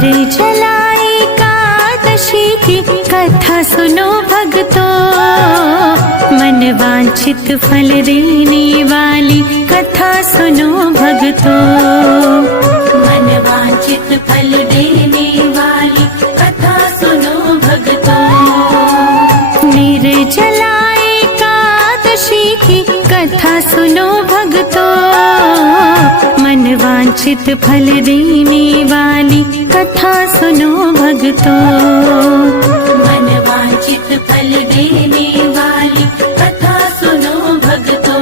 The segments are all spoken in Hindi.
निर्जला एकादशी की कथा सुनो भक्तों, मन वांछित फल देने वाली कथा सुनो भक्तों। मन वांछित फल देने वाली कथा सुनो भक्तों। निर्जला एकादशी की कथा सुनो भक्तों, मन वांछित फल देने वाली कथा सुनो भक्तों। मन वांछित फल देने वाली कथा सुनो भक्तों।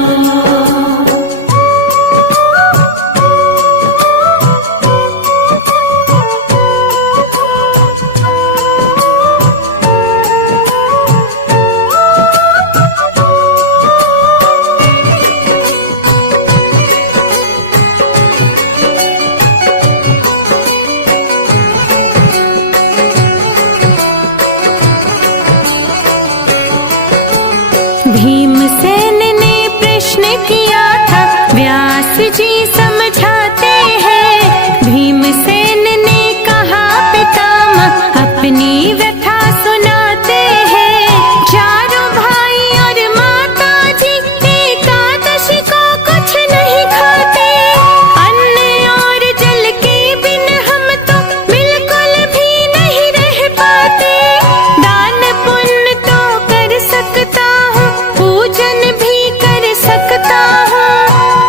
भीमसेन ने प्रश्न किया था, व्यास जी समझाते हैं। भीमसेन ने कहा पितामह अपनी व्यथा सुनाते हैं। चारों भाई और माता जी एकादशी को कुछ नहीं खाते। अन्न और जल के बिन हम तो बिल्कुल भी नहीं रह पाते। दान पुण्य तो कर सकता हूँ, पूजन भी कर सकता हूँ।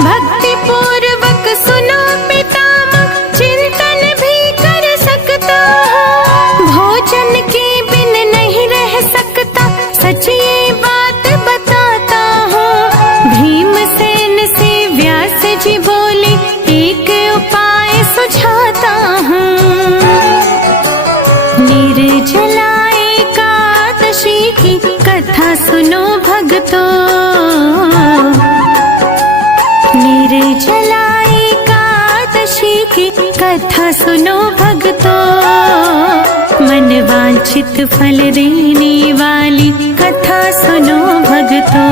भक्ति पूर्वक सुनो पितामह, चिंतन भी कर सकता हूँ। भोजन के बिन नहीं रह सकता, सच ये बात बताता हूँ। भीमसेन से व्यास जी बोले, एक उपाय सुझाता हूँ। निर्जला एकादशी की कथा सुनो भक्तों। निर्जला एकादशी की कथा सुनो भक्तों, मन वांछित फल देने वाली कथा सुनो भक्तों।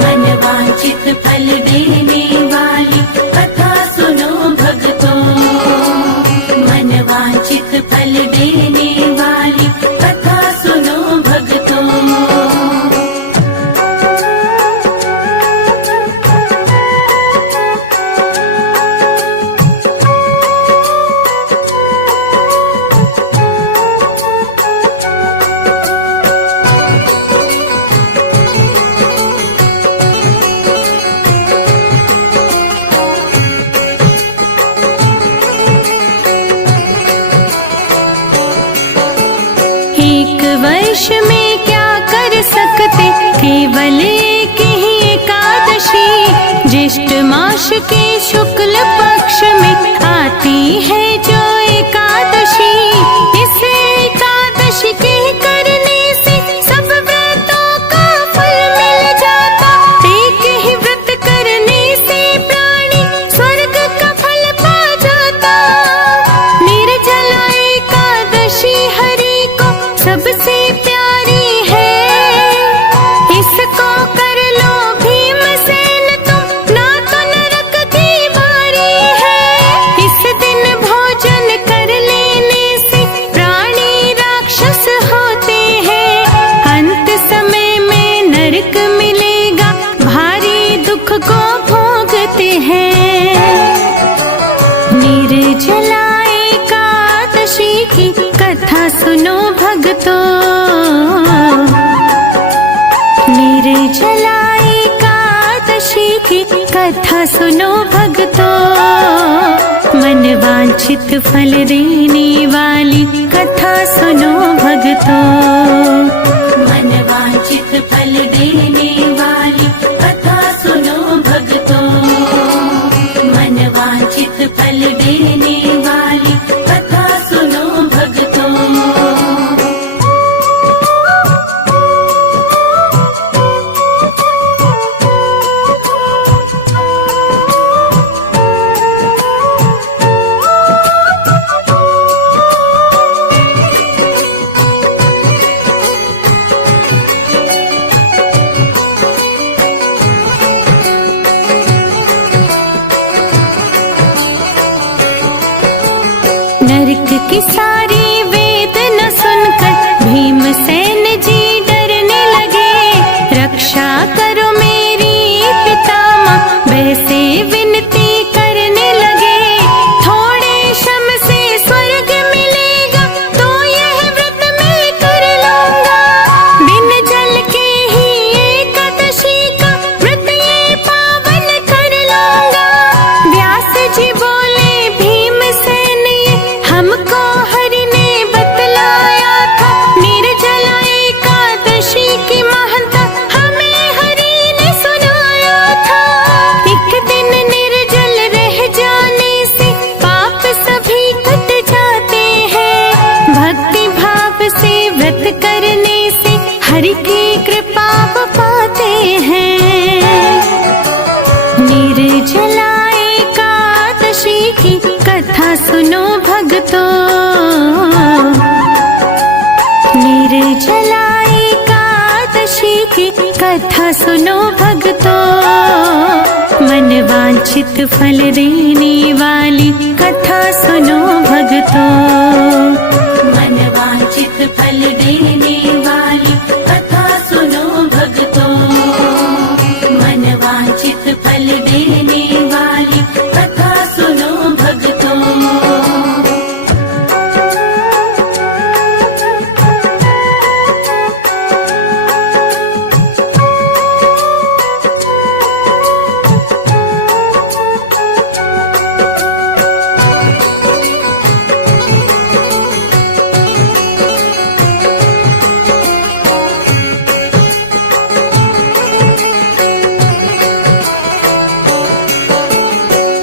मन वांछित फल देने वाली कथा सुनो भक्तों। मन वांछित फल देने वाली कथा सुनो भक्तों। एक वर्ष में क्या कर सकते, केवल एक ही एकादशी। ज्येष्ठ मास के शुक्ल पक्ष में आती है जो एकादशी। इस एकादशी के करने से सब व्रतों का फल मिल जाता। एक ही व्रत करने से प्राणी स्वर्ग का फल पा जाता। निर्जला एकादशी हरि को सबसे प्यारी है। इसको कर लो भीमसेन तुम, ना तो नरक की बारी है। इस दिन भोजन कर लेने से प्राणी राक्षस होते हैं। अंत समय में नरक मिलेगा, भारी दुख को भोगते हैं। निर्जला एकादशी की कथा सुनो भक्तों। निर्जला एकादशी की कथा सुनो भक्तों, मन वांछित फल देने वाली कथा सुनो भक्तों। मन वांछित फल देने वाली कथा सुनो भक्तों। मन वांछित फल देने वाली कथा सुनो भक्तों। की सारी वेद न सुनकर भीमसेन जी डरने लगे। रक्षा करो मेरी पितामह वैसे विनती करने लगे। थोड़े श्रम से स्वर्ग मिलेगा तो यह व्रत मैं कर लूंगा। बिन जल के ही एकादशी का व्रत ये पावन कर लूंगा। व्यास जी बोले भीमसेन ये हमको हरि ने बतलाया था। निर्जला एकादशी की महानता हमें हरि ने सुनाया था। एक दिन निर्जल रह जाने से पाप सभी कट जाते हैं। भक्ति भाव से व्रत करने से हरि की कृपा पाते हैं। निर्जला एकादशी की कथा सुनो भक्तों। निर्जला एकादशी की कथा सुनो भक्तों। मन वांछित फल देने वाली कथा सुनो भक्तों। मन वांछित फल देने वाली कथा सुनो भक्तों। मन वांछित फल देने वाली कथा सुनो भक्तों।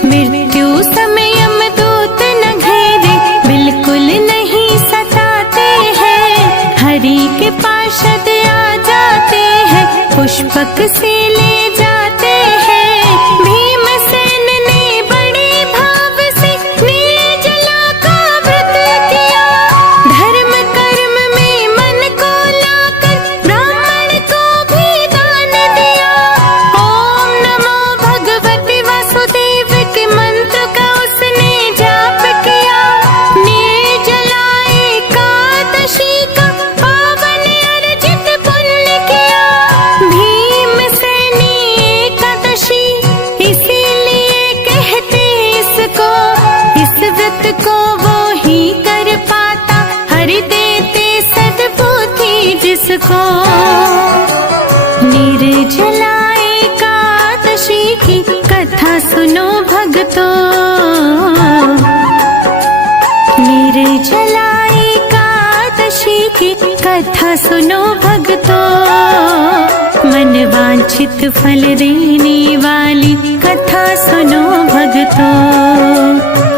मृत्यु समय यमदूत न घेरे बिल्कुल नहीं सताते हैं। हरि के पार्षद आ जाते हैं पुष्पक से ले जाते हैं। भीमसेन ने बड़े भाव से निर्जला का व्रत किया। धर्म कर्म में मन को लाकर ब्राह्मण को भी दान दिया। ओम नमो भगवते वासुदेव के मंत्र का उसने जाप किया। निर्जला एकादशी का पावन अर्जित पुण्य किया। भीमसेनी एकादशी इसीलिए कहते इसको। इस व्रत को वो ही कर पाता हरि देते सद्बुद्धि जिसको। निर्जला एकादशी की कथा सुनो भक्तों। निर्जला एकादशी की कथा सुनो भक्तों। मन वांछित फल देने वाली कथा सुनो भक्तों।